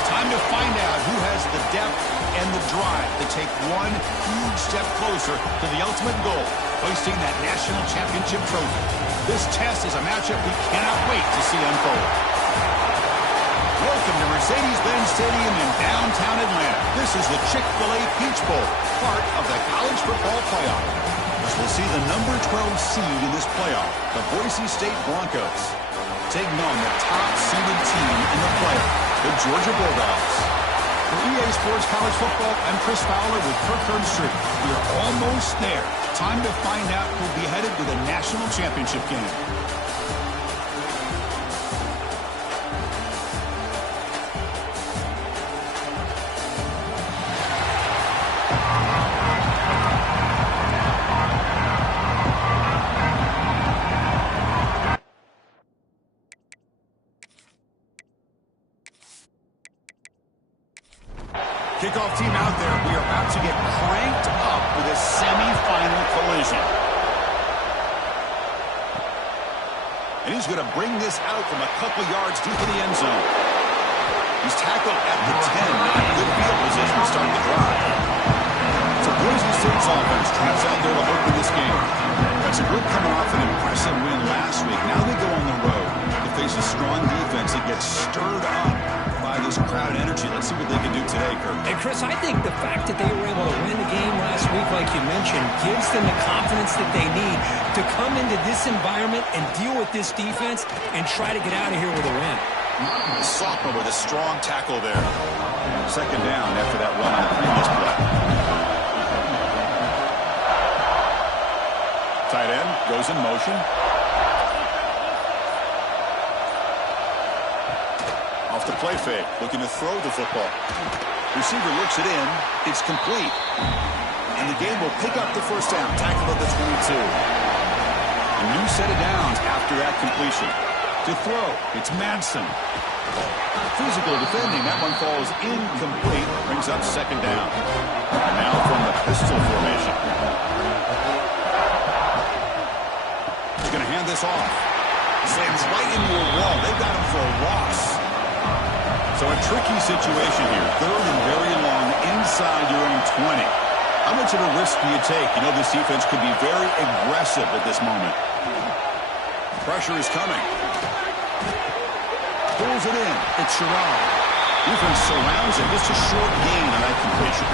Time to find out who has the depth and the drive to take one huge step closer to the ultimate goal, hoisting that national championship trophy. This test is a matchup we cannot wait to see unfold. Welcome to Mercedes-Benz Stadium in downtown Atlanta. This is the Chick-fil-A Peach Bowl, part of the college football playoff. As we'll see the number 12 seed in this playoff, the Boise State Broncos, taking on the top-seeded team in the playoff, the Georgia Bulldogs. For EA Sports College Football, I'm Chris Fowler with Kirk Herbstreit. We are almost there. Time to find out who'll be headed to the national championship game. Kickoff team out there. We are about to get cranked up with a semifinal collision. And he's going to bring this out from a couple yards deep in the end zone. He's tackled at the 10. Not good field position to start the drive. So Boise State's offense tries out there to open this game. That's a group coming off an impressive win last week. Now they go on the road to face a strong defense that gets stirred up by this crowd energy. Let's see what they can do today, Kirk. And Chris, I think the fact that they were able to win the game last week, like you mentioned, gives them the confidence that they need to come into this environment and deal with this defense and try to get out of here with a win. The sophomore with a strong tackle there. Second down after that run on the previous play. Tight end goes in motion. Off the play fake, looking to throw the football. Receiver looks it in. It's complete. And the game will pick up the first down. Tackle at the 22. A new set of downs after that completion. To throw, it's Madsen. Physical defending. That one falls incomplete. Brings up second down. And now from the pistol formation. He's going to hand this off. Slams right into a wall. They've got him for a loss. So a tricky situation here. Third and very long inside your own 20. How much of a risk do you take? You know this defense could be very aggressive at this moment. Pressure is coming. Pulls it in. It's Sherrod. Defense surrounds him. Just a short gain on that completion.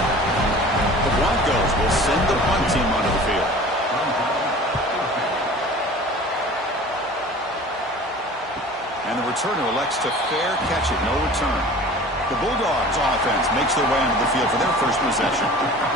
The Broncos will send the punt team onto the field. And the returner elects to fair catch it. No return. The Bulldogs offense makes their way onto the field for their first possession.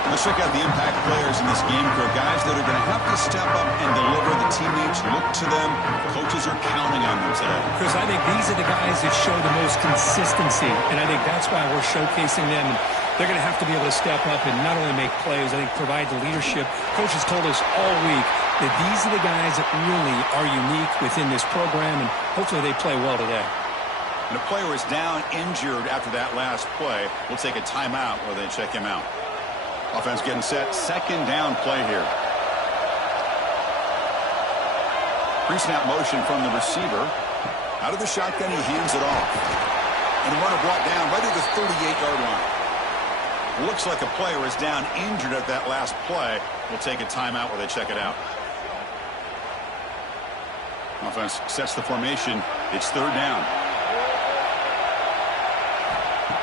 Let's check out the impact players in this game. For guys that are going to have to step up and deliver. The teammates look to them. Coaches are counting on them today. Chris, I think these are the guys that show the most consistency, and I think that's why we're showcasing them. And they're going to have to be able to step up and not only make plays, I think provide the leadership. Coaches told us all week that these are the guys that really are unique within this program, and hopefully they play well today. And a player is down injured after that last play. We'll take a timeout while they check him out. Offense getting set. Second down play here. Pre-snap motion from the receiver. Out of the shotgun, he hands it off. And the runner brought down right at the 38-yard line. Looks like a player is down injured at that last play. We'll take a timeout while they check it out. Offense sets the formation. It's third down.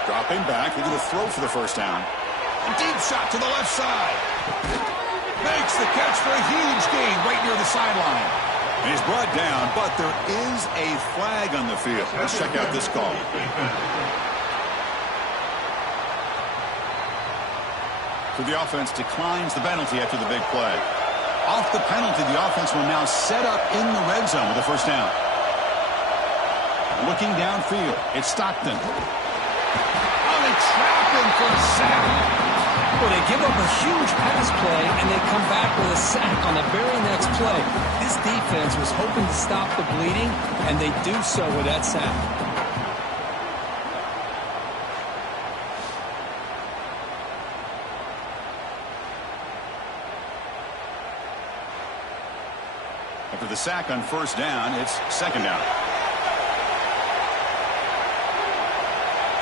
Dropping back, looking to throw for the first down. A deep shot to the left side. Makes the catch for a huge gain right near the sideline. And he's brought down, but there is a flag on the field. Let's check out this call. So the offense declines the penalty after the big play. Off the penalty, the offense will now set up in the red zone with the first down. Looking downfield, it's Stockton. Oh, they trap him for a sack. Well, they give up a huge pass play, and they come back with a sack on the very next play. This defense was hoping to stop the bleeding, and they do so with that sack. After the sack on first down, it's second down.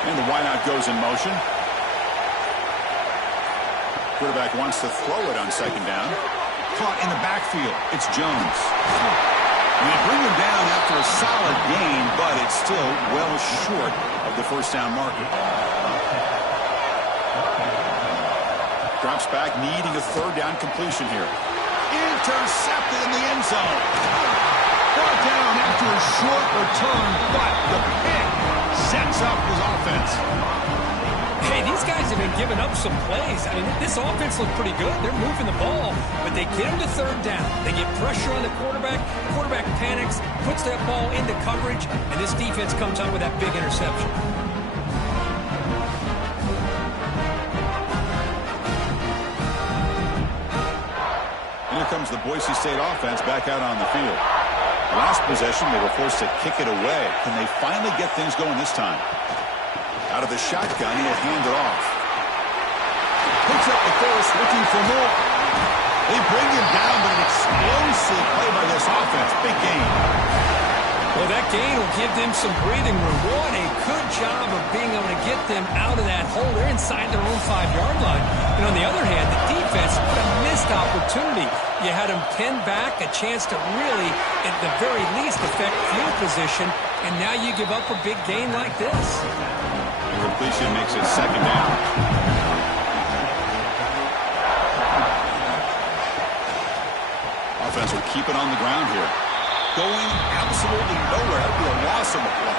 And the wideout goes in motion. Quarterback wants to throw it on second down. Caught in the backfield. It's Jones. And they bring him down after a solid gain, but it's still well short of the first down marker. Drops back, needing a third down completion here. Intercepted in the end zone. Brought down after a short return, but the pick sets up his offense. Hey, these guys have been giving up some plays. I mean, this offense looked pretty good. They're moving the ball, but they get him to third down. They get pressure on the quarterback. Quarterback panics, puts that ball into coverage, and this defense comes up with that big interception. And here comes the Boise State offense back out on the field. Last possession, they were forced to kick it away. Can they finally get things going this time? Out of the shotgun, he'll hand it off. Picks up the first, looking for more. They bring him down, but an explosive play by this offense. Big gain. Well, that gain will give them some breathing room. What a good job of being able to get them out of that hole. They're inside their own 5-yard line. And on the other hand, the defense, what a missed opportunity. You had them pinned back, a chance to really, at the very least, affect field position, and now you give up a big gain like this. Completion makes it second down. Offense will keep it on the ground here. Going absolutely nowhere. That'd be a loss of a play.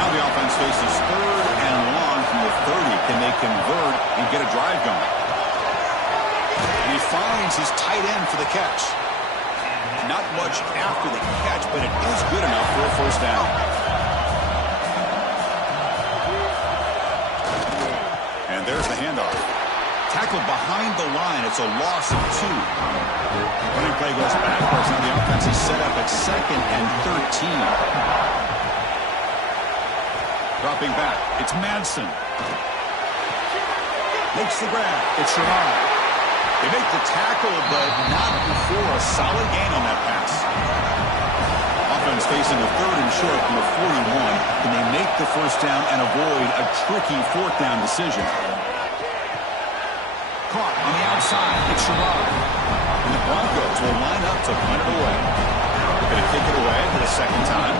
Now the offense faces third and long from the 30. Can they convert and get a drive going? And he finds his tight end for the catch. Not much after the catch, but it is good enough for a first down. And there's the handoff. Tackled behind the line. It's a loss of 2. Running play goes backwards. Now the offense is set up at 2nd and 13. Dropping back. It's Madsen. Makes the grab. It's Sherrod. They make the tackle, but not before a solid gain on that pass. Offense facing a third and short from the 41. Can they make the first down and avoid a tricky fourth down decision? Caught on the outside. It's Sherrod. And the Broncos will line up to punt it away. They're going to kick it away for the second time.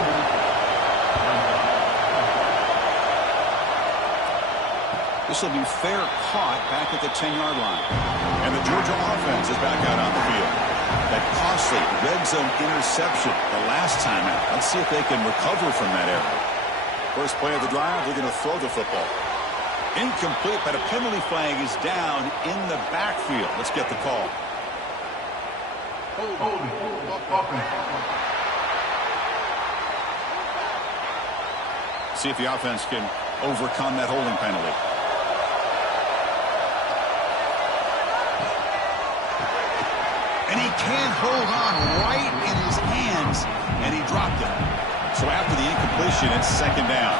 This will be fair caught back at the 10-yard line. And the Georgia offense is back out on the field. That costly red zone interception the last time out. Let's see if they can recover from that error. First play of the drive, they're going to throw the football. Incomplete, but a penalty flag is down in the backfield. Let's get the call. See if the offense can overcome that holding penalty. And he can't hold on right in his hands, and he dropped it. So after the incompletion, it's second down.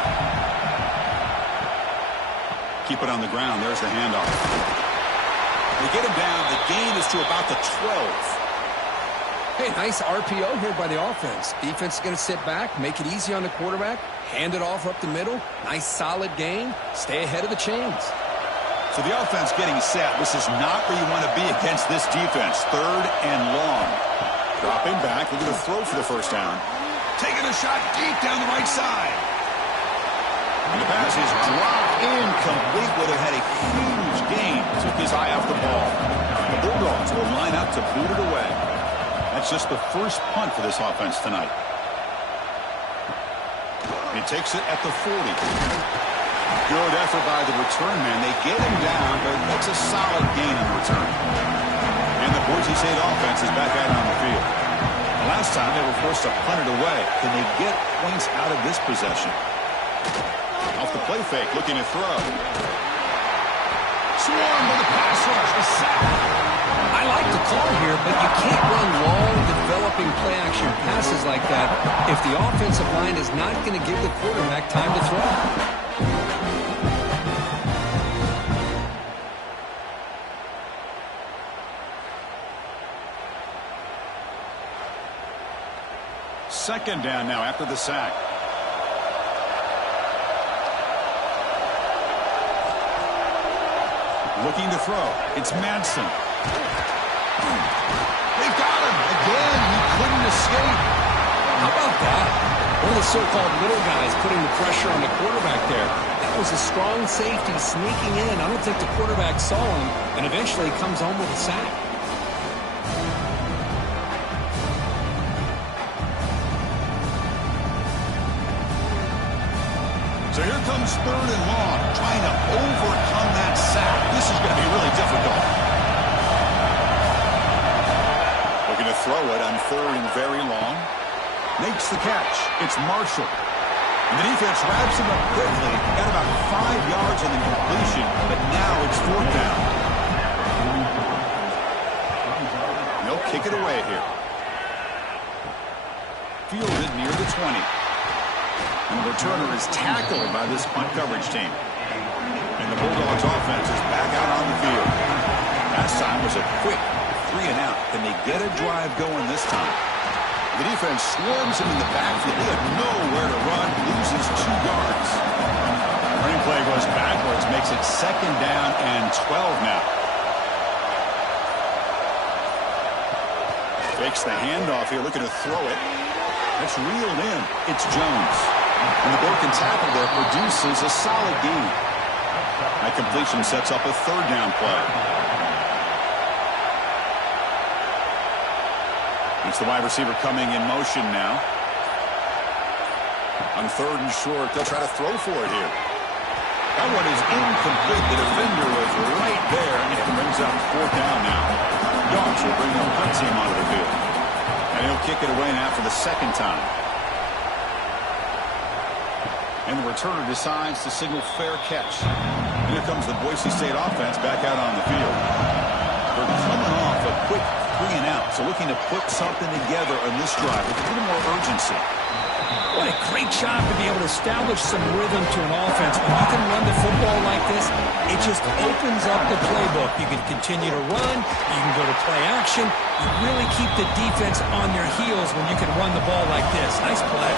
Keep it on the ground. There's the handoff. They get him down. The gain is to about the 12. Hey, nice RPO here by the offense. Defense is going to sit back, make it easy on the quarterback, hand it off up the middle. Nice solid gain. Stay ahead of the chains. So the offense getting set. This is not where you want to be against this defense. Third and long. Dropping back. Looking to throw for the first down. Taking a shot deep down the right side. And the pass is dropped incomplete. Would have had a huge gain. Took his eye off the ball. The Bulldogs will line up to boot it away. That's just the first punt for this offense tonight. He takes it at the 40. Good effort by the return man. They get him down, but that's a solid gain on the return. And the Boise State offense is back out on the field. Last time they were forced to punt it away. Can they get points out of this possession? Off the play fake, looking to throw. Swarmed by the pass rush. A sack. I like the call here, but you can't run long, developing play-action passes like that if the offensive line is not going to give the quarterback time to throw. Second down now after the sack. Looking to throw. It's Madsen. They've got him. Again, he couldn't escape. How about that? One of the so-called little guys putting the pressure on the quarterback there. That was a strong safety sneaking in. I don't think the quarterback saw him, and eventually comes home with a sack. So here comes 3rd and long, trying to overcome that sack. This is going to be really difficult. Looking to throw it on 3rd and very long. Makes the catch. It's Marshall. And the defense wraps him up quickly. Got about 5 yards on the completion, but now it's 4th down. They'll kick it away here. Fielded near the 20. And the returner is tackled by this punt coverage team. And the Bulldogs offense is back out on the field. Last time was a quick 3 and out. Can they get a drive going this time? The defense swarms him in the backfield. They have nowhere to run. Loses 2 yards. Running play goes backwards. Makes it 2nd down and 12 now. Fakes the handoff here. Looking to throw it. That's reeled in. It's Jones. And the broken tackle there produces a solid gain. That completion sets up a 3rd down play. It's the wide receiver coming in motion now. On 3rd and short, they'll try to throw for it here. That one is incomplete. The defender was right there, and it brings up 4th down now. Dogs will bring the punt team onto the field. And he'll kick it away now for the 2nd time. And the returner decides to signal fair catch. And here comes the Boise State offense back out on the field. They're coming off a quick 3 and out, so looking to put something together on this drive with a little more urgency. What a great job to be able to establish some rhythm to an offense. When you can run the football like this, it just opens up the playbook. You can continue to run. You can go to play action. You really keep the defense on their heels when you can run the ball like this. Nice play.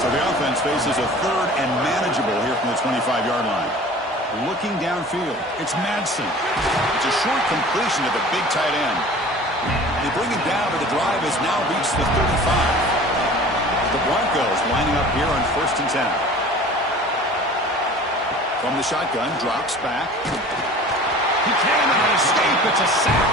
So the offense faces a 3rd and manageable here from the 25-yard line. Looking downfield, it's Madsen. It's a short completion to the big tight end. They bring him down, but the drive has now reached the 35. The Broncos lining up here on 1st and 10. From the shotgun, drops back. He cannot escape. It's a sack.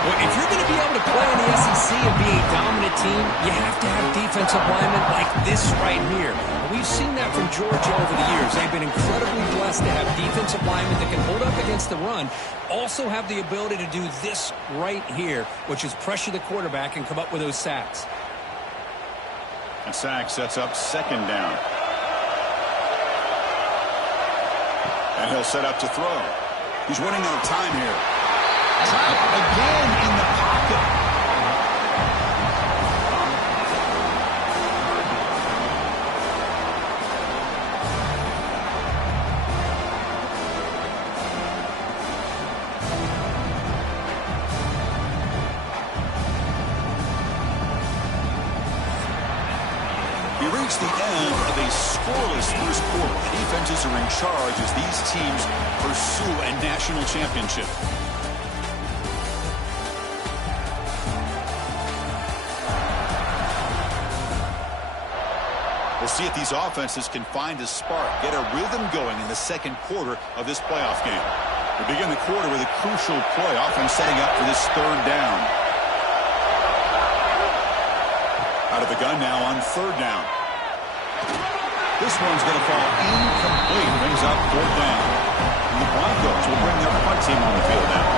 Well, if you're going to be able to play in the SEC and be a dominant team, you have to have defensive linemen like this right here. We've seen that from Georgia over the years. They've been incredibly blessed to have defensive linemen that can hold up against the run, also have the ability to do this right here, which is pressure the quarterback and come up with those sacks. And sack sets up 2nd down. And he'll set up to throw. He's running out of time here. Trout again in the pocket. We reach the end of a scoreless first quarter. The defenses are in charge as these teams pursue a national championship. We'll see if these offenses can find a spark, get a rhythm going in the 2nd quarter of this playoff game. We begin the quarter with a crucial play, offense setting up for this 3rd down. Out of the gun now on 3rd down. This one's going to fall incomplete. Brings up 4th down. And the Broncos will bring their punt team on the field now.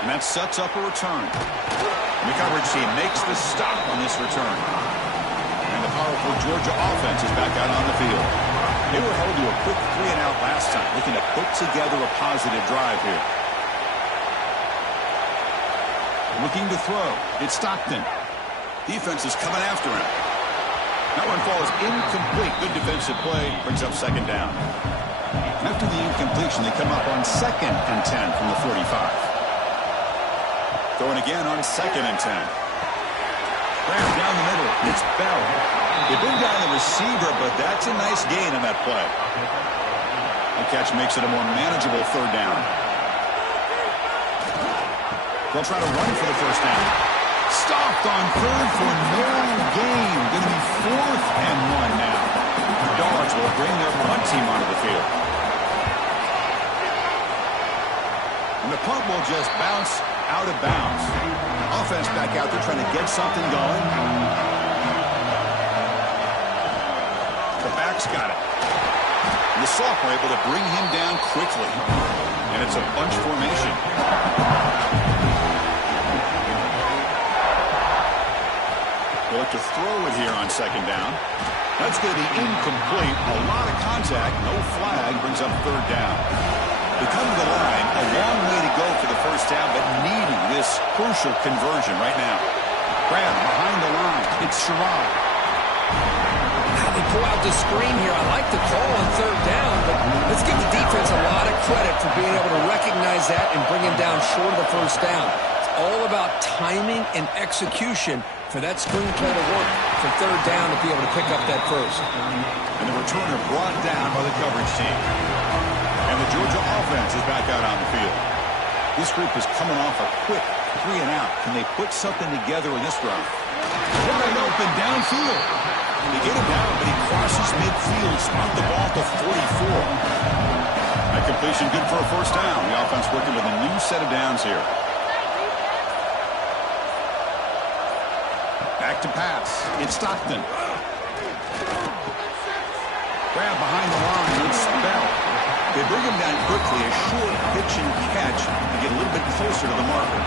And that sets up a return. And the coverage team makes the stop on this return. And the powerful Georgia offense is back out on the field. They were held to a quick 3 and out last time, looking to put together a positive drive here. Looking to throw. It's Stockton. Defense is coming after him. That one falls incomplete. Good defensive play. Brings up 2nd down. After the incompletion, they come up on 2nd and 10 from the 45. Throwing again on 2nd and 10. Grab down the middle. It's Bell. They bring down the receiver, but that's a nice gain on that play. The catch makes it a more manageable third down. They'll try to run for the first down. Stopped on third for no gain. Going to be 4th and 1 now. The Dogs will bring their punt team onto the field. And the punt will just bounce out of bounds. Offense back out there trying to get something going. The back's got it. And the sophomore able to bring him down quickly. And it's a bunch formation. They'll look to throw it here on second down. That's going to be incomplete. A lot of contact. No flag. Brings up third down. They come to the line. A long way to go for the first down, but needing this crucial conversion right now. Grab behind the line. It's Sherrod. They pull out the screen here. I like the call on third down, but let's give the defense a lot of credit for being able to recognize that and bring him down short of the first down. It's all about timing and execution for that screenplay to work for third down to be able to pick up that first. And the returner brought down by the coverage team. And the Georgia offense is back out on the field. This group is coming off a quick 3 and out. Can they put something together in this drive? Wide open downfield. They get him down, but he crosses midfield. Spot the ball to 44. That completion good for a first down. The offense working with a new set of downs here. Back to pass. It's Stockton. Grab behind the line. It's Bell. They bring him down quickly. A short pitch and catch to get a little bit closer to the marker.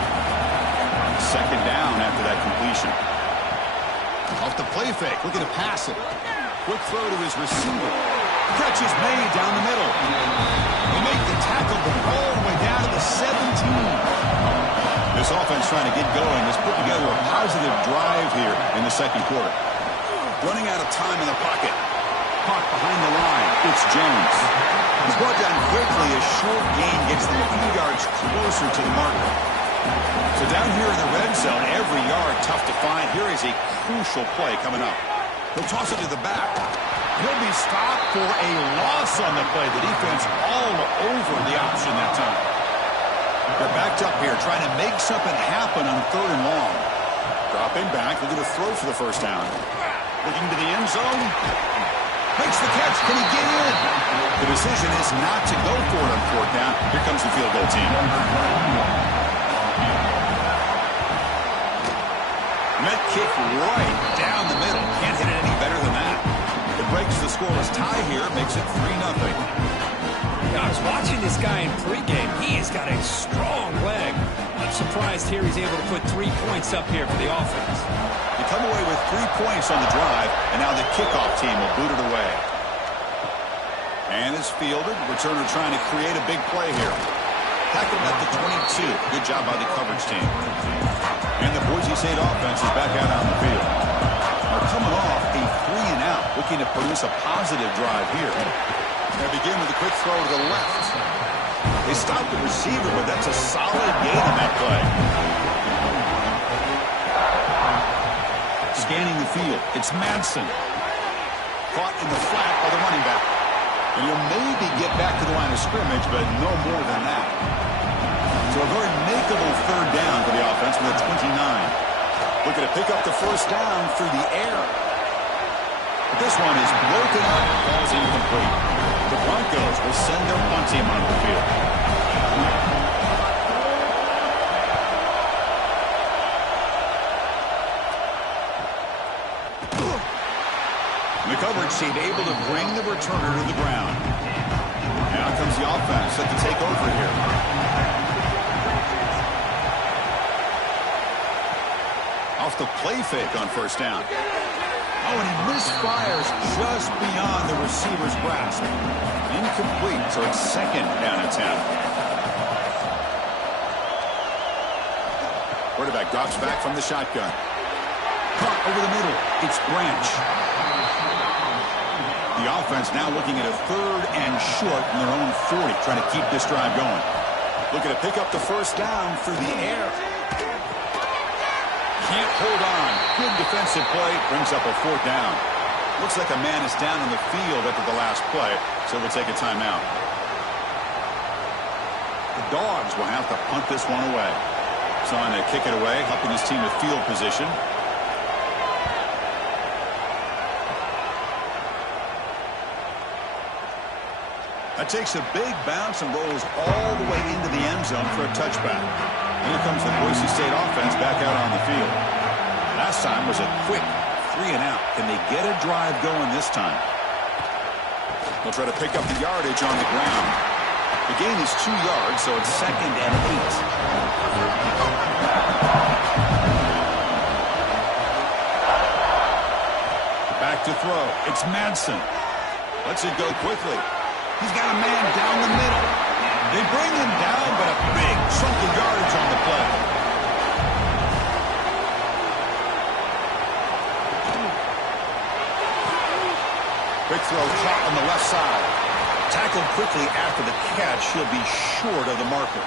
Second down after that completion. Off the play fake. Looking to pass it. Quick throw to his receiver. Catch is made down the middle. They make the tackle, but all the way down to the 17. This offense trying to get going has put together a positive drive here in the second quarter. Running out of time in the pocket. Caught behind the line. It's Jones. He's brought down quickly. A short gain gets them a few yards closer to the marker. So down here in the red zone, every yard tough to find. Here is a crucial play coming up. He'll toss it to the back. He'll be stopped for a loss on the play. The defense all over the option that time. They're backed up here trying to make something happen on third and long. Dropping back. Looking to throw for the first down. Looking to the end zone. Makes the catch. Can he get in? The decision is not to go for it on fourth down. Here comes the field goal team. Met kick right down the middle. Can't hit it any better than that. It breaks the scoreless tie here. Makes it 3-0. I was watching this guy in pregame. He has got a strong leg. I'm surprised here he's able to put 3 points up here for the offense. They come away with 3 points on the drive, and now the kickoff team will boot it away. And it's fielded. Returner trying to create a big play here. Tackled at the 22. Good job by the coverage team. And the Boise State offense is back out on the field. They're coming off a 3 and out, looking to produce a positive drive here. They begin with a quick throw to the left. They stop the receiver, but that's a solid gain on that play. Scanning the field, it's Madsen. Caught in the flat by the running back. And he'll maybe get back to the line of scrimmage, but no more than that. So a very makeable third down for the offense with a 29. Looking to pick up the first down through the air. But this one is broken up and falls incomplete. The Broncos will send their punt team onto the field. The coverage team able to bring the returner to the ground. Now comes the offense set to take over here. Off the play fake on first down. Oh, and he misfires just beyond the receiver's grasp. Incomplete, so it's second down and 10. Quarterback drops back from the shotgun. Caught over the middle. It's Branch. The offense now looking at a third and short in their own 40, trying to keep this drive going. Looking to pick up the first down through the air. can't hold on. Good defensive play. Brings up a 4th down. Looks like a man is down on the field after the last play, so we'll take a timeout. The Dogs will have to punt this one away. So on to kick it away, helping his team with field position. That takes a big bounce and rolls all the way into the end zone for a touchback. Here comes the Boise State offense back out on the field. Last time was a quick 3-and-out. Can they get a drive going this time? They'll try to pick up the yardage on the ground. The gain is 2 yards, so it's 2nd and 8. Back to throw. It's Madsen. Lets it go quickly. He's got a man down the middle. They bring him down, but a big chunk of yardage on the play. Quick throw caught on the left side. Tackled quickly after the catch. He'll be short of the marker.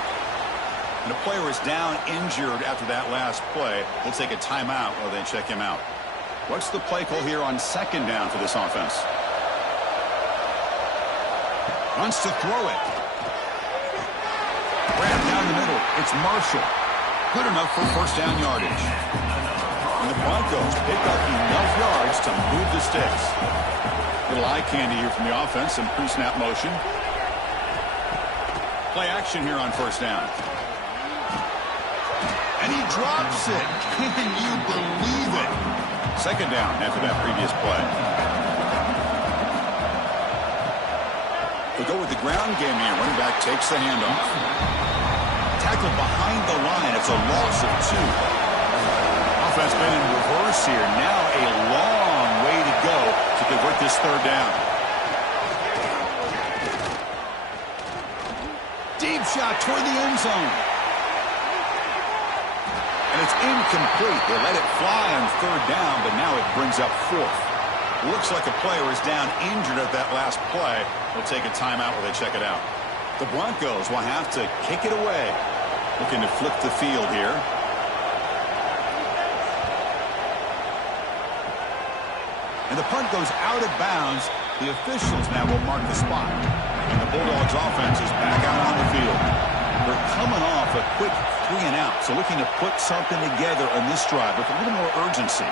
And the player is down injured after that last play. They'll take a timeout while they check him out. What's the play call here on 2nd down for this offense? Wants to throw it. Grab down the middle. It's Marshall. Good enough for 1st down yardage. And the Broncos pick up enough yards to move the sticks. Little eye candy here from the offense. Some pre-snap motion. Play action here on 1st down. And he drops it. Can you believe it? 2nd down after that previous play. They'll go with the ground game here. Running back takes the handoff. Tackled behind the line. It's a loss of 2. Offense been in reverse here. Now a long way to go to convert this 3rd down. Deep shot toward the end zone. And it's incomplete. They let it fly on 3rd down, but now it brings up 4th. Looks like a player is down injured at that last play. They'll take a timeout while they check it out. The Broncos will have to kick it away. Looking to flip the field here. And the punt goes out of bounds. The officials now will mark the spot. And the Bulldogs offense is back out on the field. They're coming off a quick 3-and-out. So looking to put something together on this drive with a little more urgency.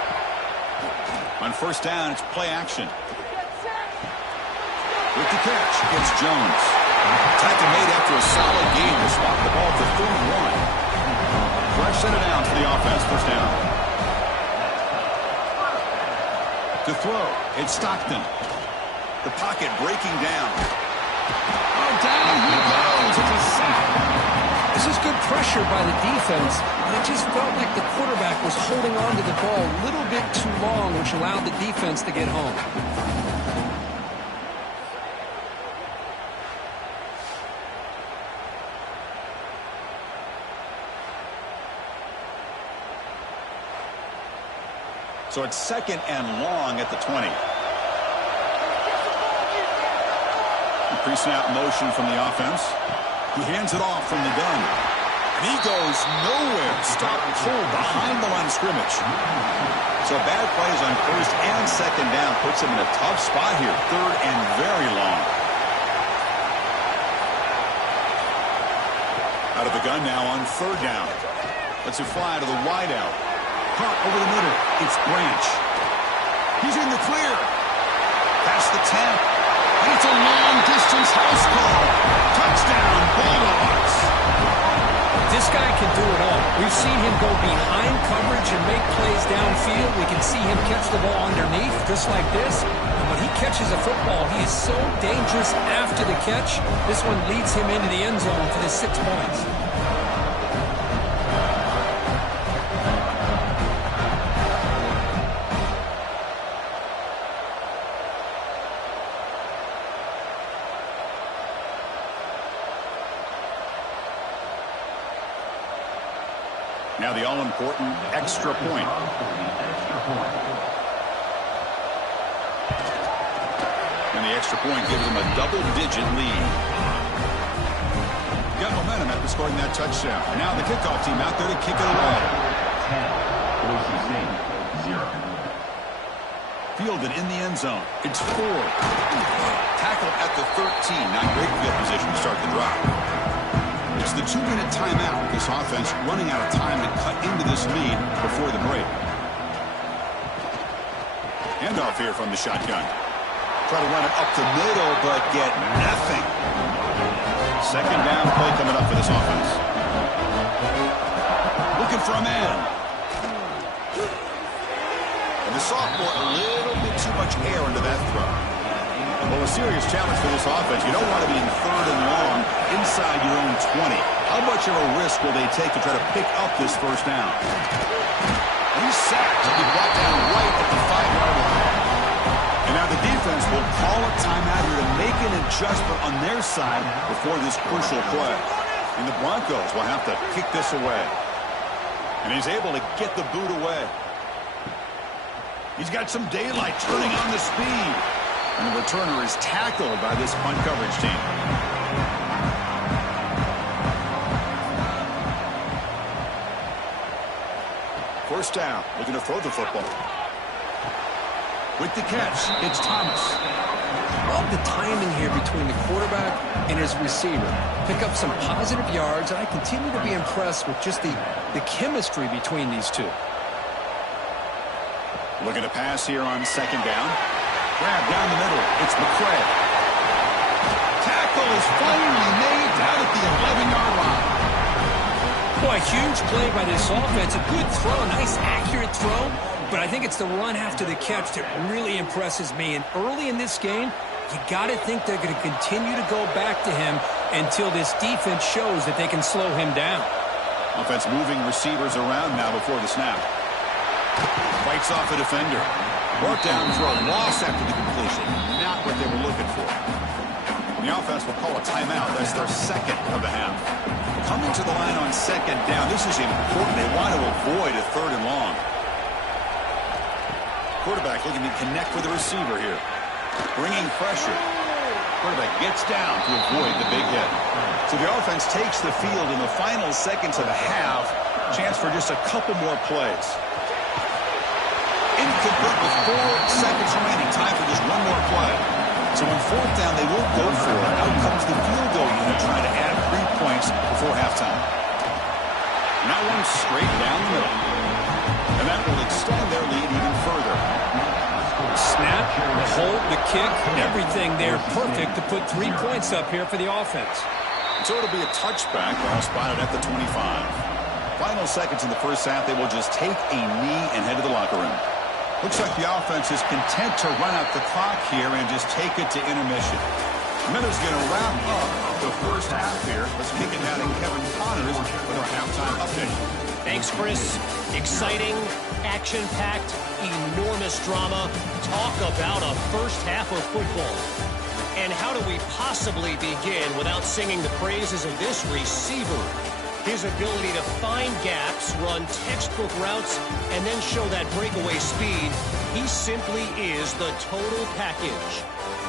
On 1st down, it's play action. With the catch, it's Jones. Tackle made after a solid gain to spot the ball for 41. Fresh set it down for the offense, 1st down. To throw, it's Stockton. The pocket breaking down. Oh, down he goes. It's a sack. This is good pressure by the defense, and it just felt like the quarterback was holding on to the ball a little bit too long, which allowed the defense to get home. So it's 2nd and long at the 20. Pre-snap motion from the offense. He hands it off from the gun. And he goes nowhere. Stop cold behind the line of scrimmage. So bad plays on 1st and 2nd down puts him in a tough spot here. 3rd and very long. Out of the gun now on 3rd down. Lets it fly to the wideout. Caught over the middle. It's Branch. He's in the clear. Past the 10. And it's a long-distance house call. Touchdown, Bulldogs. This guy can do it all. We've seen him go behind coverage and make plays downfield. We can see him catch the ball underneath, just like this. And when he catches a football, he is so dangerous after the catch. This one leads him into the end zone for the 6 points. Now the all-important extra point. And the extra point gives them a double-digit lead. Got momentum after scoring that touchdown. Now the kickoff team out there to kick it away. Fielded in the end zone. It's Ford. Tackle at the 13. Not great field position to start the drive. It's the 2-minute timeout. This offense running out of time to cut into this lead before the break. Handoff here from the shotgun. Try to run it up the middle, but get nothing. Second down play coming up for this offense. Looking for a man. And the sophomore, a little bit too much air into that throw. Well, a serious challenge for this offense. You don't want to be in third and long inside your own 20. How much of a risk will they take to try to pick up this first down? He's sacked. He'll be brought down right at the 5-yard line. And now the defense will call a timeout here to make an adjustment on their side before this crucial play. And the Broncos will have to kick this away. And he's able to get the boot away. He's got some daylight turning on the speed. And the returner is tackled by this punt coverage team. First down, looking to throw the football. With the catch, it's Thomas. Love the timing here between the quarterback and his receiver. Pick up some positive yards, and I continue to be impressed with just the chemistry between these two. Looking to pass here on second down. Grab down the middle. It's McCray. Tackle is finally made down at the 11-yard line. Boy, huge play by this offense. A good throw, nice accurate throw. But I think it's the run after the catch that really impresses me. And early in this game, you got to think they're going to continue to go back to him until this defense shows that they can slow him down. Offense moving receivers around now before the snap. Fights off a defender. Brought down for a loss after the completion. Not what they were looking for. The offense will call a timeout. That's their second of the half. Coming to the line on second down. This is important. They want to avoid a third and long. Quarterback looking to connect with the receiver here. Bringing pressure. Quarterback gets down to avoid the big hit. So the offense takes the field in the final seconds of the half. Chance for just a couple more plays. Incomplete with 4 seconds remaining. Time for just one more play. So on fourth down, they won't go for it. Out comes the field goal unit trying to add 3 points before halftime. Now one straight down the middle. And that will extend their lead even further. Snap, the hold, the kick, everything there perfect to put 3 points up here for the offense. So it'll be a touchback. Ball spotted at the 25. Final seconds in the first half, they will just take a knee and head to the locker room. Looks like the offense is content to run out the clock here and just take it to intermission. Miller's going to wrap up the first half here. Let's kick it down to Kevin Connors with our halftime update. Thanks, Chris. Exciting, action-packed, enormous drama. Talk about a first half of football. And how do we possibly begin without singing the praises of this receiver? His ability to find gaps, run textbook routes, and then show that breakaway speed. He simply is the total package.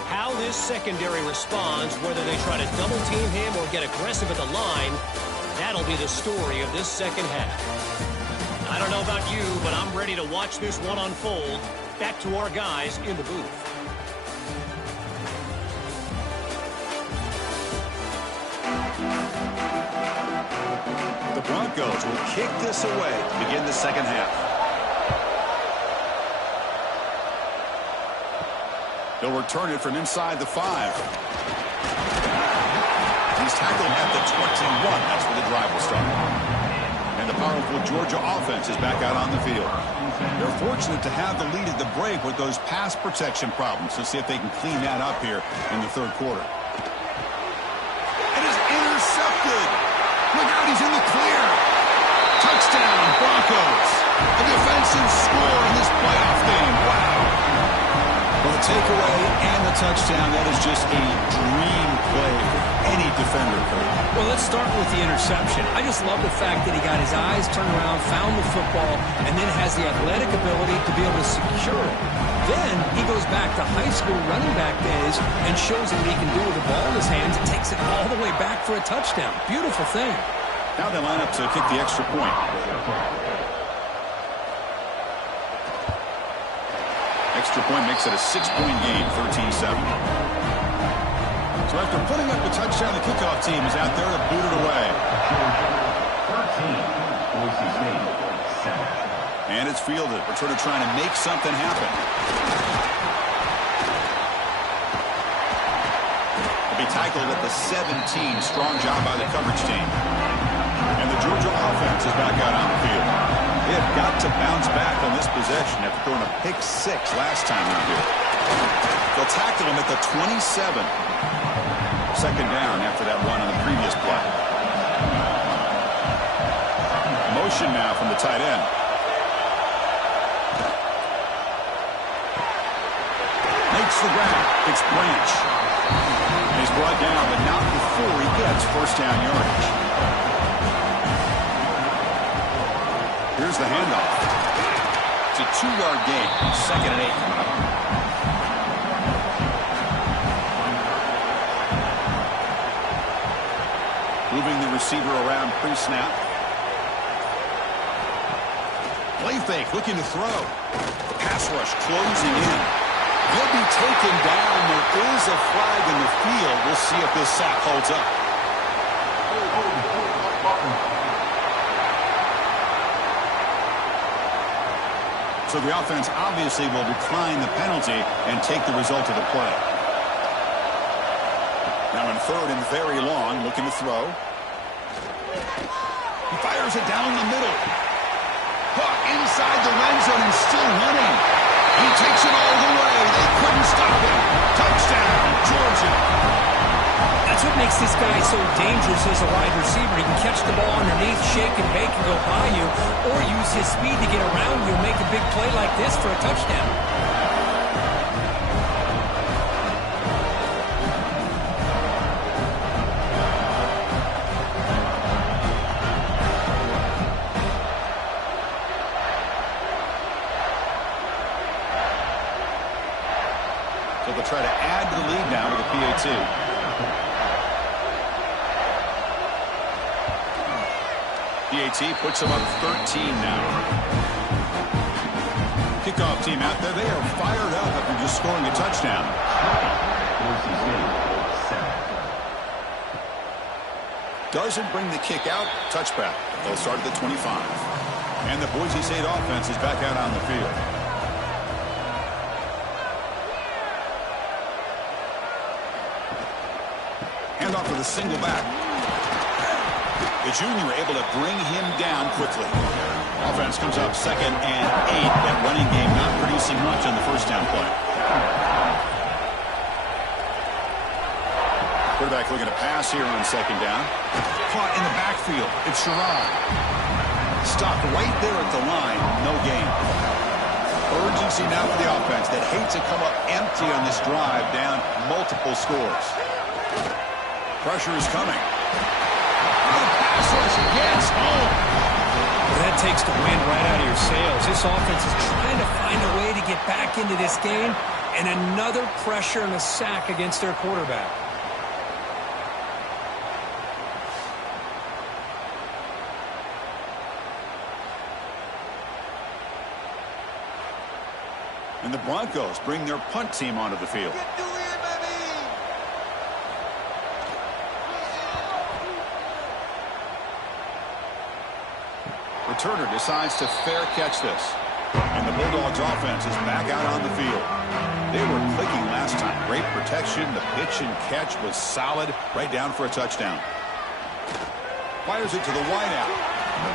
How this secondary responds, whether they try to double-team him or get aggressive at the line, that'll be the story of this second half. I don't know about you, but I'm ready to watch this one unfold. Back to our guys in the booth. The Broncos will kick this away to begin the second half. They'll return it from inside the 5. He's tackled at the 21. That's where the drive will start. And the powerful Georgia offense is back out on the field. They're fortunate to have the lead at the break with those pass protection problems. Let's see if they can clean that up here in the third quarter. It is intercepted. Look out, he's in the clear. Touchdown, Broncos. A defensive score in this playoff game. Wow. Well, the takeaway and the touchdown, that is just a dream play for any defender. Well, let's start with the interception. I just love the fact that he got his eyes turned around, found the football, and then has the athletic ability to be able to secure it. Then he goes back to high school running back days and shows him what he can do with the ball in his hands and takes it all the way back for a touchdown. Beautiful thing. Now they line up to kick the extra point. extra point makes it a 6-point game, 13-7. So after putting up a touchdown, the kickoff team is out there to boot it away. And it's fielded. Returner trying to make something happen. Will be tackled at the 17. Strong job by the coverage team. And the Georgia offense is back out on the field. They have got to bounce back on this possession after throwing a pick 6 last time out here. They'll tackle him at the 27. Second down after that run on the previous play. Motion now from the tight end. Makes the grab. It's Branch. And he's brought down, but not before he gets first down yardage. Here's the handoff. It's a 2-yard gain. 2nd and 8 coming up. Moving the receiver around pre-snap. Play fake, looking to throw. The pass rush closing in. He'll be taken down. There is a flag in the field. We'll see if this sack holds up. So the offense obviously will decline the penalty and take the result of the play. Now in 3rd and very long, looking to throw. He fires it down the middle. Caught inside the red zone and still running. He takes it all the way. They couldn't stop him. Touchdown, Georgia. That's what makes this guy so dangerous as a wide receiver. He can catch the ball underneath, shake and bake and go by you, or use his speed to get around you and make a big play like this for a touchdown. So they'll try to add to the lead now with a PAT. PAT puts them up 13 now. Kickoff team out there. They are fired up after just scoring a touchdown. Doesn't bring the kick out. Touchback. They'll start at the 25. And the Boise State offense is back out on the field. Handoff with a single back. The junior able to bring him down quickly. Offense comes up 2nd and 8. That running game not producing much on the first down play. Quarterback looking to pass here on 2nd down. Caught in the backfield. It's Sherrod. Stopped right there at the line. No gain. Urgency now for the offense that hates to come up empty on this drive, down multiple scores. Pressure is coming. Pass rush gets home. Well, that takes the wind right out of your sails. This offense is trying to find a way to get back into this game, and another pressure and a sack against their quarterback. And the Broncos bring their punt team onto the field. Returner decides to fair catch this. And the Bulldogs offense is back out on the field. They were clicking last time. Great protection. The pitch and catch was solid. Right down for a touchdown. Fires it to the wideout.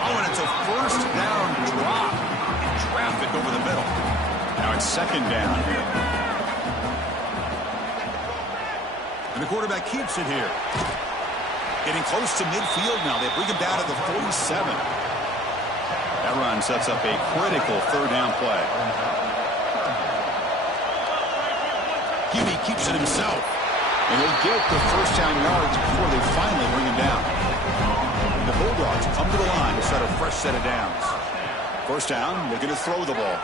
Oh, and it's a first down drop. In traffic over the middle. Now it's 2nd down here. And the quarterback keeps it here. Getting close to midfield now. They bring him down to the 47. That run sets up a critical 3rd down play. Hubie keeps it himself. And he'll get the first down yards before they finally bring him down. And the Bulldogs come to the line to start a fresh set of downs. First down, looking to throw the ball.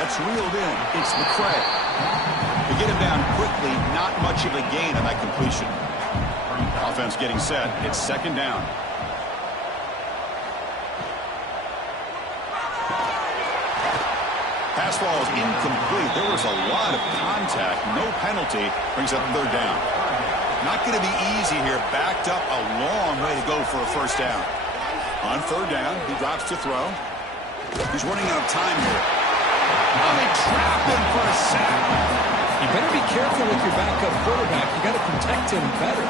That's reeled in. It's McCray. To get him down quickly, not much of a gain on that completion. Offense getting set. It's 2nd down. Pass falls incomplete. There was a lot of contact. No penalty. Brings up third down. Not going to be easy here. Backed up a long way to go for a first down. On third down, he drops to throw. He's running out of time here. Oh, they trapped him for a sack. You better be careful with your backup quarterback. You got to protect him better.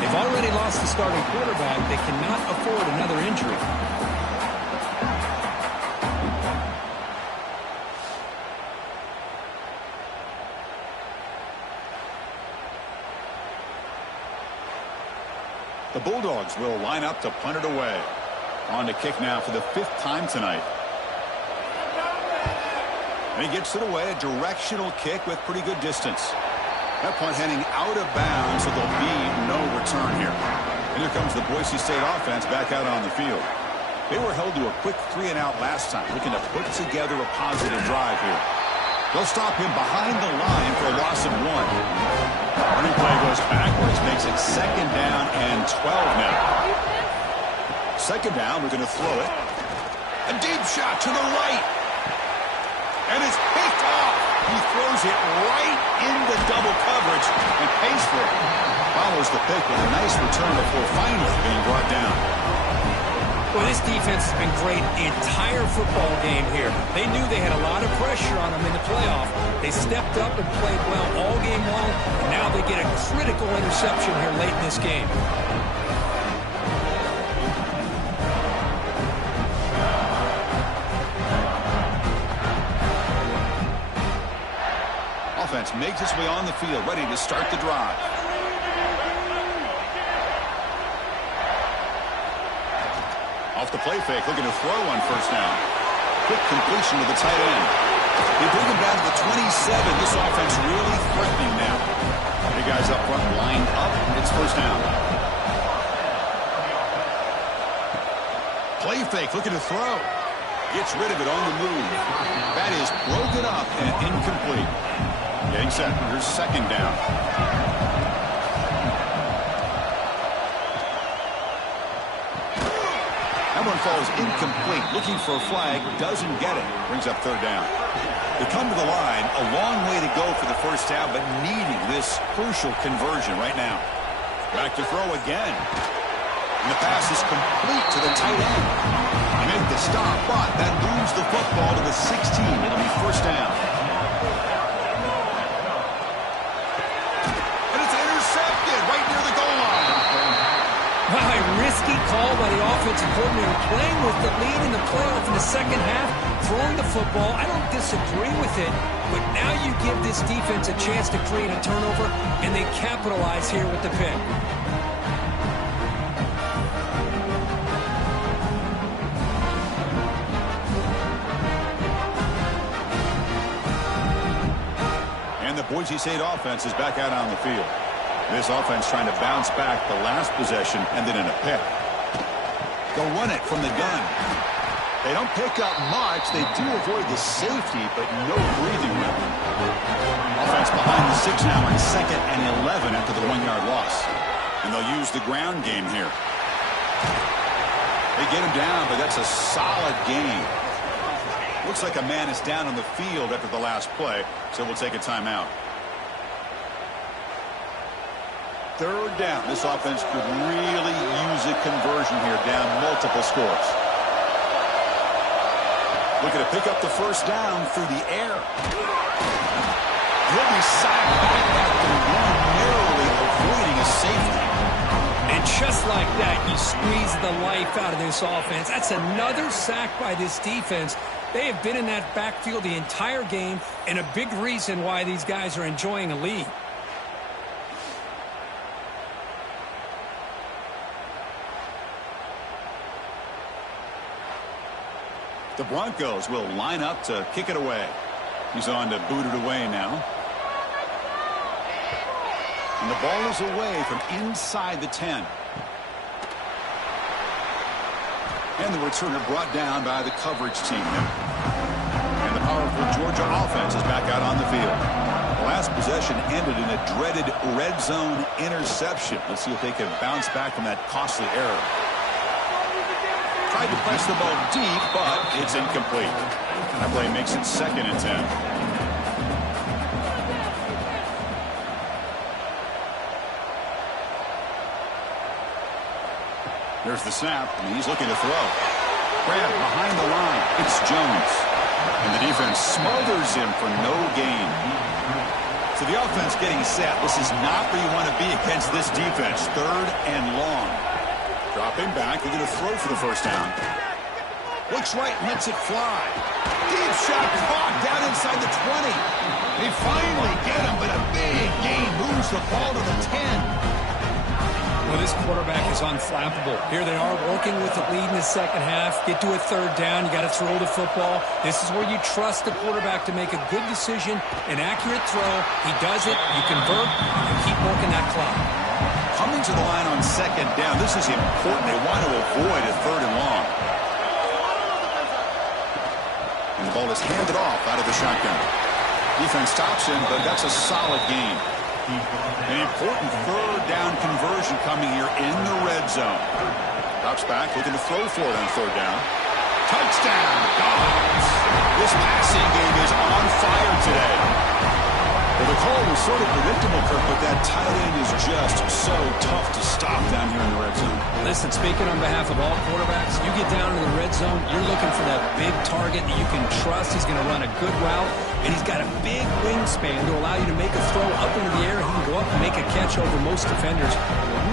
They've already lost the starting quarterback. They cannot afford another injury. The Bulldogs will line up to punt it away. On to kick now for the 5th time tonight. And he gets it away, a directional kick with pretty good distance. That punt heading out of bounds, so there'll be no return here. And here comes the Boise State offense back out on the field. They were held to a quick 3-and-out last time, looking to put together a positive drive here. They'll stop him behind the line for a loss of 1. Running play goes backwards, makes it 2nd down and 12 now. 2nd down, we're going to throw it. A deep shot to the right. And it's picked off. He throws it right into double coverage and pays for it. Follows the pick with a nice return before finally being brought down. Well, this defense has been great the entire football game here. They knew they had a lot of pressure on them in the playoff. They stepped up and played well all game long, and now they get a critical interception here late in this game. Offense makes its way on the field, ready to start the drive. Off the play fake, looking to throw on first down. Quick completion to the tight end. They bring him down to the 27. This offense really threatening now. The guys up front lined up. It's first down. Play fake, looking to throw. Gets rid of it on the move. That is broken up and incomplete. Getting set. Here's 2nd down. That one falls incomplete. Looking for a flag. Doesn't get it. Brings up 3rd down. They come to the line. A long way to go for the first down, but needing this crucial conversion right now. Back to throw again. And the pass is complete to the tight end. He made the stop, but that moves the football to the 16. It'll be first down. And it's intercepted right near the goal line. Wow, a risky call by the offensive coordinator, playing with the lead in the playoff in the second half, throwing the football. I don't disagree with it, but now you give this defense a chance to create a turnover, and they capitalize here with the pick. And the Boise State offense is back out on the field. This offense trying to bounce back the last possession and then in a pick. They'll run it from the gun. They don't pick up much. They do avoid the safety, but no breathing room. Offense behind the 6 now in 2nd and 11 after the 1-yard loss. And they'll use the ground game here. They get him down, but that's a solid game. Looks like a man is down on the field after the last play, so we'll take a timeout. 3rd down. This offense could really use a conversion here, down multiple scores. Looking to pick up the first down through the air. He'll be sacked back after one, narrowly avoiding a safety. And just like that, you squeeze the life out of this offense. That's another sack by this defense. They have been in that backfield the entire game, and a big reason why these guys are enjoying a lead. The Broncos will line up to kick it away. He's on to boot it away now. And the ball is away from inside the 10. And the returner brought down by the coverage team. And the powerful Georgia offense is back out on the field. The last possession ended in a dreaded red zone interception. Let's see if they can bounce back from that costly error. Tried to press the ball deep, but it's incomplete. That play makes it 2nd and 10. There's the snap, and he's looking to throw. Grab behind the line. It's Jones. And the defense smothers him for no gain. So the offense getting set. This is not where you want to be against this defense. 3rd and long. Dropping back. They're going to throw for the first down. Looks right and lets it fly. Deep shot caught down inside the 20. They finally get him, but a big gain moves the ball to the 10. Well, this quarterback is unflappable. Here they are working with the lead in the second half. Get to a 3rd down. You got to throw the football. This is where you trust the quarterback to make a good decision, an accurate throw. He does it. You convert, and you keep working that clock. Coming to the line on 2nd down. This is important. They want to avoid a 3rd and long. And the ball is handed off out of the shotgun. Defense stops him, but that's a solid gain. An important 3rd down conversion coming here in the red zone. Drops back, looking to throw for it on 3rd down. Touchdown, Dogs! This passing game is on fire today. Well, the call was sort of predictable, Kirk, but that tight end is just so tough to stop down here in the red zone. Listen, speaking on behalf of all quarterbacks, you get down in the red zone, you're looking for that big target that you can trust. He's going to run a good route, and he's got a big wingspan to allow you to make a throw up into the air. He can go up and make a catch over most defenders.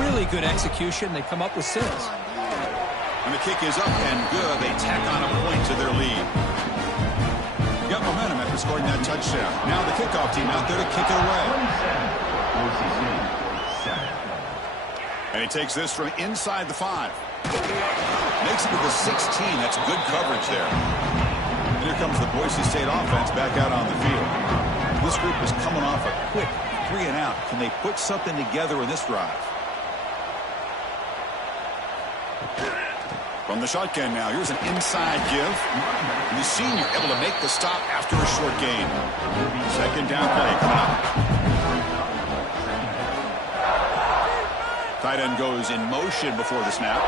Really good execution. They come up with 6. And the kick is up and good. They tack on a point to their lead. Got momentum after scoring that touchdown. Now the kickoff team out there to kick it away. And he takes this from inside the 5. Makes it to the 16. That's good coverage there. And here comes the Boise State offense back out on the field. This group is coming off a quick 3 and out. Can they put something together in this drive? From the shotgun now, here's an inside give. And the senior able to make the stop after a short gain. 2nd down play coming up. Tight end goes in motion before the snap.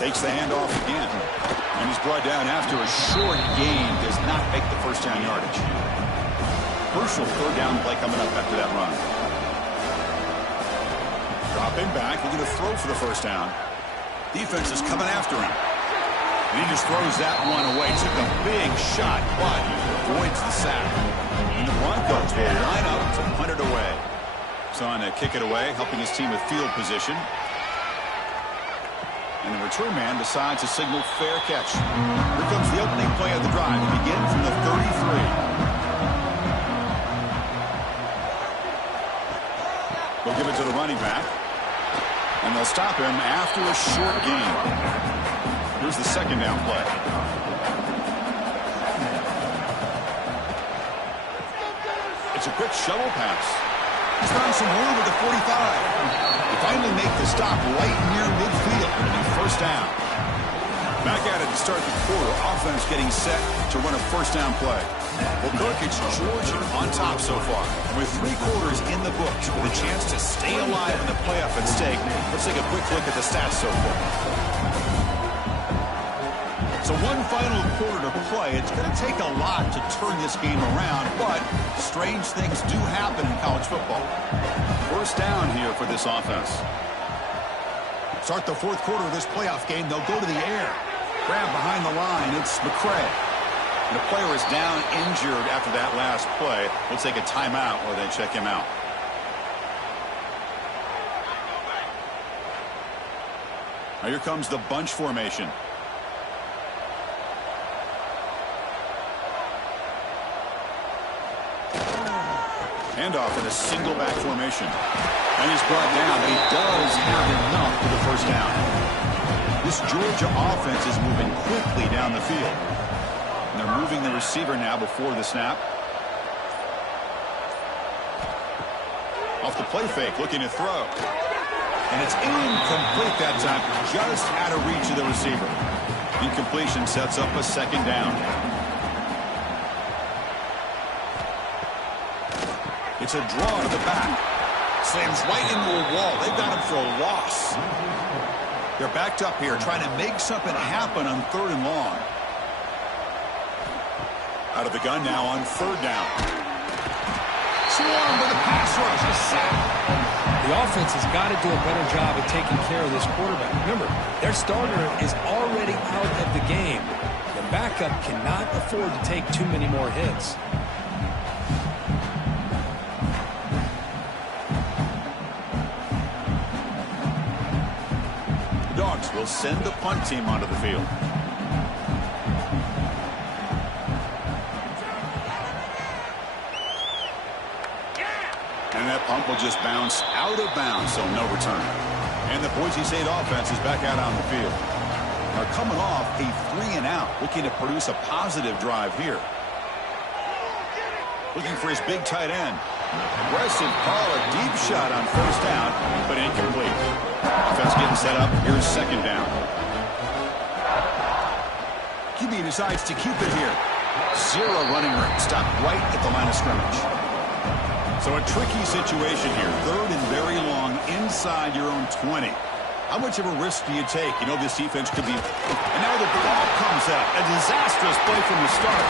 Takes the handoff again. And he's brought down after a short gain. Does not make the 1st down yardage. Crucial 3rd down play coming up after that run. Dropping back, looking to throw for the 1st down. Defense is coming after him. And he just throws that one away. Took a big shot, but avoids the sack. And the Broncos will line up to punt it away. So on to kick it away, helping his team with field position. And the return man decides to signal fair catch. Here comes the opening play of the drive. It begins from the 33. They'll give it to the running back. And they'll stop him after a short gain. Here's the 2nd down play. It's a quick shovel pass. He's found some room at the 45. They finally make the stop right near midfield. And a 1st down. Back at it to start the quarter. Offense getting set to run a 1st down play. Well, Kirk, it's Georgia on top so far. With 3 quarters in the books, with a chance to stay alive in the playoff at stake, let's take a quick look at the stats so far. So one final quarter to play. It's going to take a lot to turn this game around, but strange things do happen in college football. 1st down here for this offense. Start the 4th quarter of this playoff game. They'll go to the air. Grab behind the line. It's McCray. The player is down injured after that last play. We'll take a timeout or they check him out. Now here comes the bunch formation. Handoff in a single back formation. And he's brought down, but he does have enough for the 1st down. This Georgia offense is moving quickly down the field. And they're moving the receiver now before the snap. Off the play fake, looking to throw. And it's incomplete that time. Just out of reach of the receiver. Incompletion sets up a 2nd down. It's a draw to the back. Slams right into a wall. They've got him for a loss. They're backed up here trying to make something happen on 3rd and long. Out of the gun now on 3rd down. Swarmed with a pass rush. A sack. The offense has got to do a better job of taking care of this quarterback. Remember, their starter is already out of the game. The backup cannot afford to take too many more hits. Dogs will send the punt team onto the field. And that punt will just bounce out of bounds, so no return. And the Boise State offense is back out on the field. Now coming off a 3-and-out, looking to produce a positive drive here. Looking for his big tight end. Aggressive call, a deep shot on 1st down, but incomplete. Offense getting set up. Here's 2nd down. QB decides to keep it here. 0 running room. Stopped right at the line of scrimmage. So a tricky situation here. 3rd and very long inside your own 20. How much of a risk do you take? You know this defense could be... And now the ball comes out. A disastrous play from the start.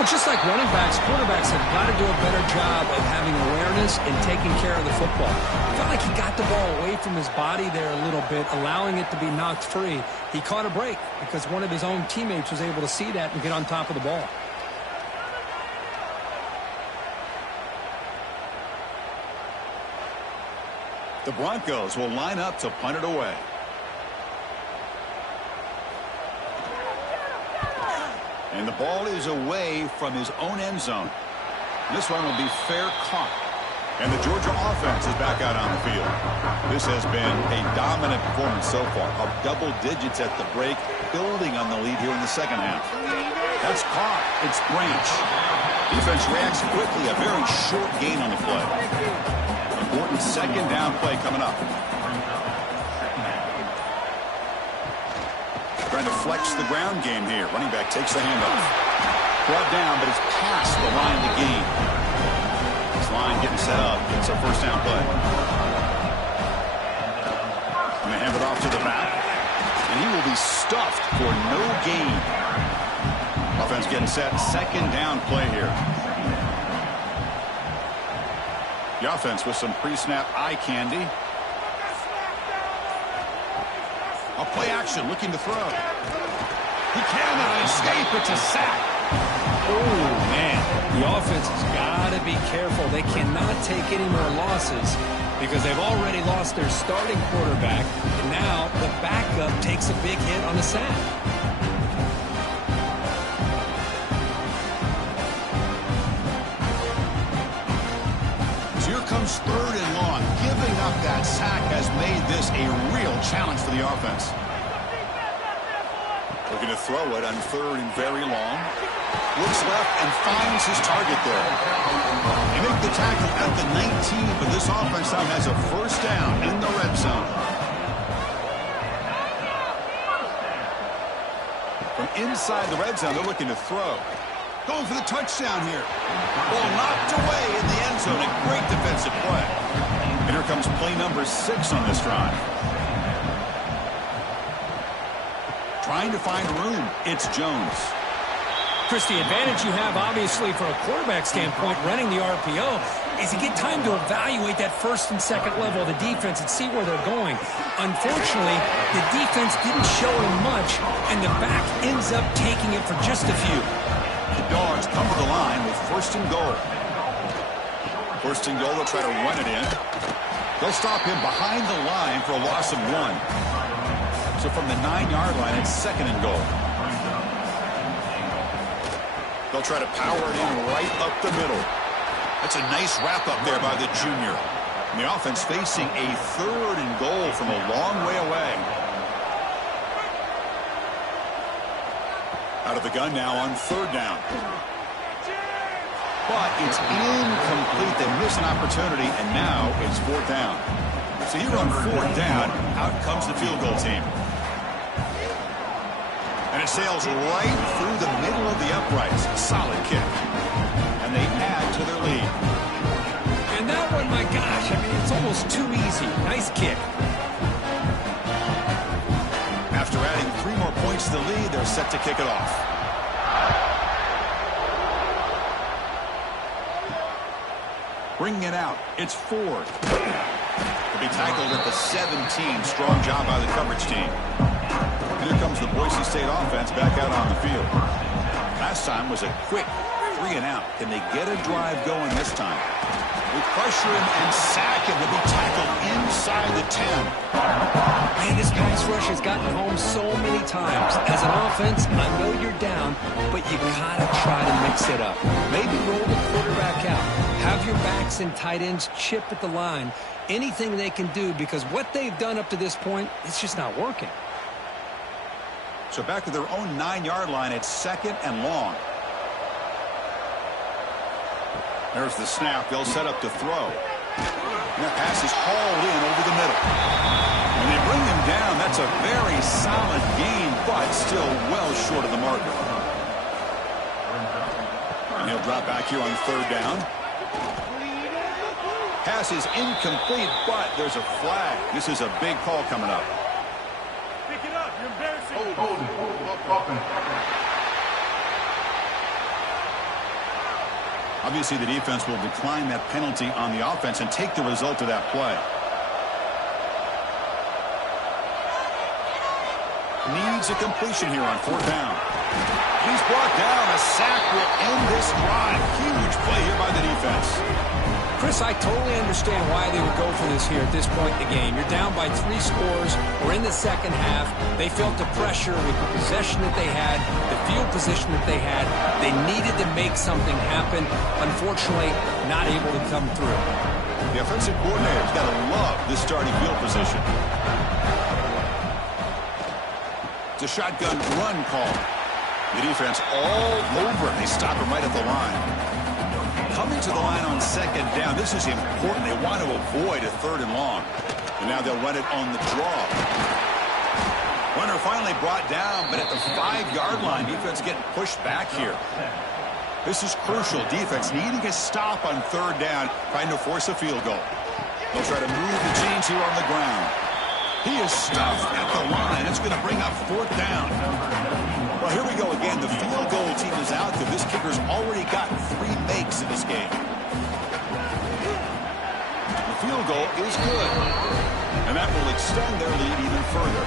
Well, just like running backs, quarterbacks have got to do a better job of having awareness and taking care of the football. I felt like he got the ball away from his body there a little bit, allowing it to be knocked free. He caught a break because one of his own teammates was able to see that and get on top of the ball. The Broncos will line up to punt it away. And the ball is away from his own end zone. This one will be fair caught. And the Georgia offense is back out on the field. This has been a dominant performance so far. Up double digits at the break, building on the lead here in the 2nd half. That's caught. It's Branch. Defense reacts quickly. A very short gain on the play. Important 2nd down play coming up. Trying to flex the ground game here. Running back takes the handoff. Brought down, but it's past the line to gain. This line getting set up. It's a 1st down play. And they hand it off to the back. And he will be stuffed for no gain. Offense getting set. 2nd down play here. The offense with some pre-snap eye candy. A play action, looking to throw. He cannot escape. It's a sack. Oh, man. The offense has got to be careful. They cannot take any more losses because they've already lost their starting quarterback, and now the backup takes a big hit on the sack. Comes 3rd and long. Giving up that sack has made this a real challenge for the offense. Looking to throw it on 3rd and very long. Looks left and finds his target there. They make the tackle at the 19, but this offense now has a 1st down in the red zone. From inside the red zone, they're looking to throw. Going for the touchdown here. Ball knocked away in the end zone. A great defensive play. And here comes play number 6 on this drive. Trying to find room. It's Jones. Chris, the advantage you have, obviously, from a quarterback standpoint, running the RPO, is you get time to evaluate that 1st and 2nd level of the defense and see where they're going. Unfortunately, the defense didn't show him much, and the back ends up taking it for just a few. The Dogs come to the line with 1st and goal. 1st and goal, they'll try to run it in. They'll stop him behind the line for a loss of 1. So from the 9-yard line, it's 2nd and goal. They'll try to power it in right up the middle. That's a nice wrap up there by the junior. And the offense facing a 3rd and goal from a long way away. Out of the gun now on 3rd down. But it's incomplete. They miss an opportunity, and now it's 4th down. So here on 4th down, out comes the field goal team. And it sails right through the middle of the uprights. Solid kick. And they add to their lead. And that one, my gosh, I mean, it's almost too easy. Nice kick. takes the lead. They're set to kick it off. Bringing it out. It's Ford. To be tackled at the 17. Strong job by the coverage team. Here comes the Boise State offense back out on the field. Last time was a quick 3 and out. Can they get a drive going this time? We pressure him and sack him to be tackled inside the 10. Man, this pass rush has gotten home so many times. As an offense, I know you're down, but you gotta try to mix it up. Maybe roll the quarterback out. Have your backs and tight ends chip at the line. Anything they can do, because what they've done up to this point, it's just not working. So back to their own 9-yard line. It's 2nd and long. There's the snap. They'll set up to throw. And that pass is hauled in over the middle. When they bring him down, that's a very solid gain, but still well short of the marker. And he'll drop back here on 3rd down. Pass is incomplete, but there's a flag. This is a big call coming up. Pick it up. You're embarrassing. Obviously, the defense will decline that penalty on the offense and take the result of that play. Needs a completion here on 4th down. He's brought down. A sack will end this drive. Huge play here by the defense. Chris, I totally understand why they would go for this here at this point in the game. You're down by 3 scores. We're in the second half. They felt the pressure with the possession that they had, the field position that they had. They needed to make something happen. Unfortunately, not able to come through. The offensive coordinator's got to love this starting field position. It's a shotgun run call. The defense all over. They stop him right at the line. Coming to the line on 2nd down. This is important. They want to avoid a 3rd and long. And now they'll run it on the draw. Runner finally brought down, but at the 5-yard line, defense getting pushed back here. This is crucial. Defense needing a stop on 3rd down, trying to force a field goal. They'll try to move the chains here on the ground. He is stuffed at the line. It's going to bring up 4th down. Well, here we go again. The field goal team is out there. This kicker's already got 3 makes in this game. The field goal is good. And that will extend their lead even further.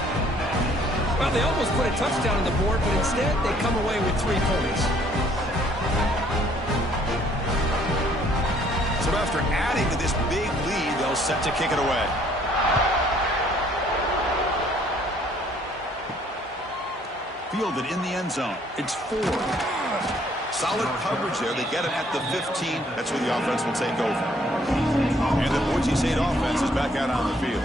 Well, they almost put a touchdown on the board, but instead they come away with 3 points. So after adding to this big lead, they'll set to kick it away. Fielded in the end zone. It's Ford. Solid coverage there. They get him at the 15. That's where the offense will take over. And the Boise State offense is back out on the field.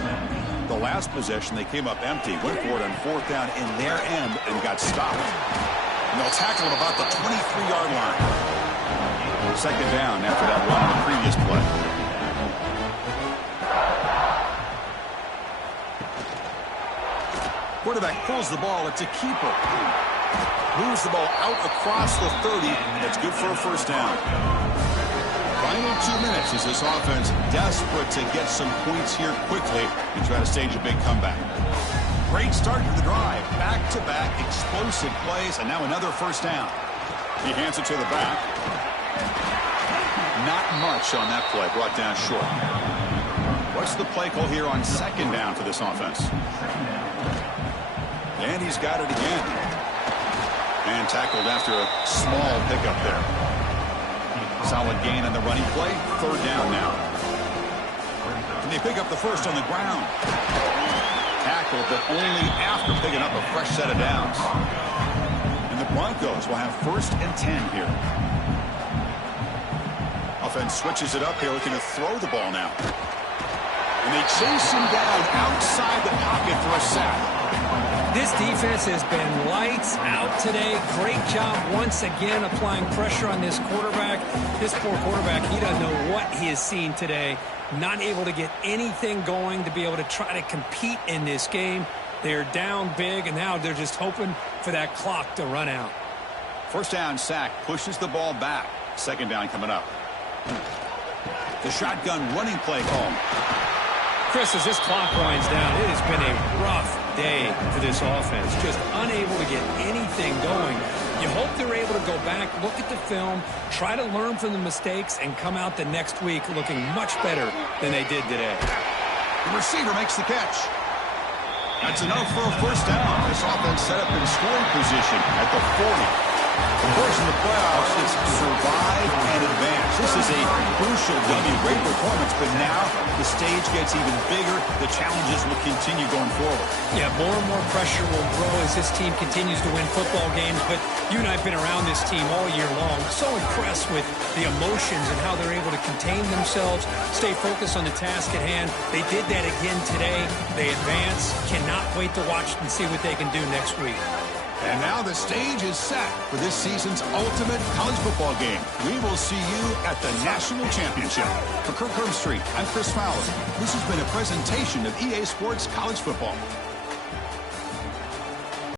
The last possession, they came up empty, went for it on 4th down in their end and got stopped. And they'll tackle him about the 23-yard line. 2nd down after that run on the previous play. Quarterback pulls the ball. It's a keeper. Moves the ball out across the 30. That's good for a 1st down. Final 2 minutes as this offense desperate to get some points here quickly and try to stage a big comeback. Great start to the drive. Back-to-back explosive plays, and now another 1st down. He hands it to the back. Not much on that play. Brought down short. What's the play call here on 2nd down for this offense? And he's got it again. And tackled after a small pickup there. Solid gain on the running play. 3rd down now. And they pick up the 1st on the ground. Tackled, but only after picking up a fresh set of downs. And the Broncos will have 1st and 10 here. Offense switches it up here, looking to throw the ball now. And they chase him down outside the pocket for a sack. This defense has been lights out today. Great job once again applying pressure on this quarterback. This poor quarterback, he doesn't know what he has seen today. Not able to get anything going to be able to try to compete in this game. They're down big, and now they're just hoping for that clock to run out. 1st down sack pushes the ball back. 2nd down coming up. The shotgun running play call. Chris, as this clock winds down, it has been a rough day for this offense, just unable to get anything going. You hope they're able to go back, look at the film, try to learn from the mistakes, and come out the next week looking much better than they did today. The receiver makes the catch. That's enough for a first down. This offense set up in scoring position at the 40. Of course, in the playoffs, it's survive and advance. This is a crucial W. Great performance, but now the stage gets even bigger. The challenges will continue going forward. Yeah, more and more pressure will grow as this team continues to win football games, but you and I have been around this team all year long. So impressed with the emotions and how they're able to contain themselves, stay focused on the task at hand. They did that again today. They advance. Cannot wait to watch and see what they can do next week. And now the stage is set for this season's ultimate college football game. We will see you at the National Championship. For Kirk Herbstreit, I'm Chris Fowler. This has been a presentation of EA Sports College Football.